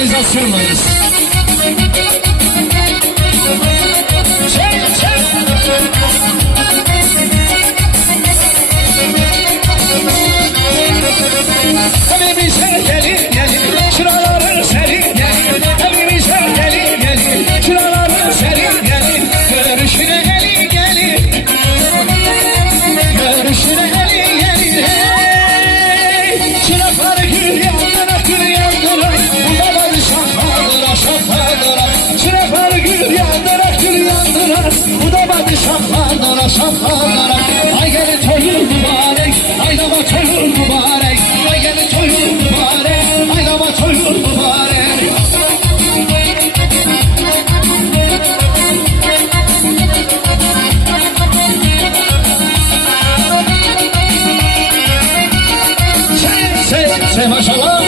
organizasyonlarız. Evimize gelin gelin, şuraları serin gelin. Evimize gelin gelin, şuraları serin gelin. Görüşüne gelin gelin, görüşüne gelin gelin. Hey, çırakları gül yandıra gül yandıra. Bunlar şafadıra şafadıra. Çırakları gül yandıra gül yandıra. Bu da bana şafadıra şafadıra. Ay gelin toyun mübarek, aylama toyun mübarek. Ay gelin toyun mübarek, aylama toyun mübarek. Sen maşallah.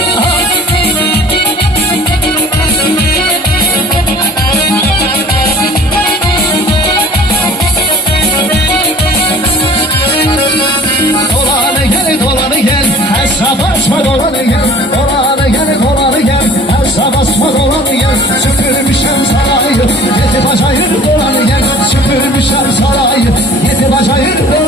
Dolanı gel, hesap açma dolanı gel. Dolanı gel, hesap açma dolanı gel. Süpürmüşem sarayı, yedi bacayır dolanı gel. Süpürmüşem sarayı, yedi bacayır dolanı gel.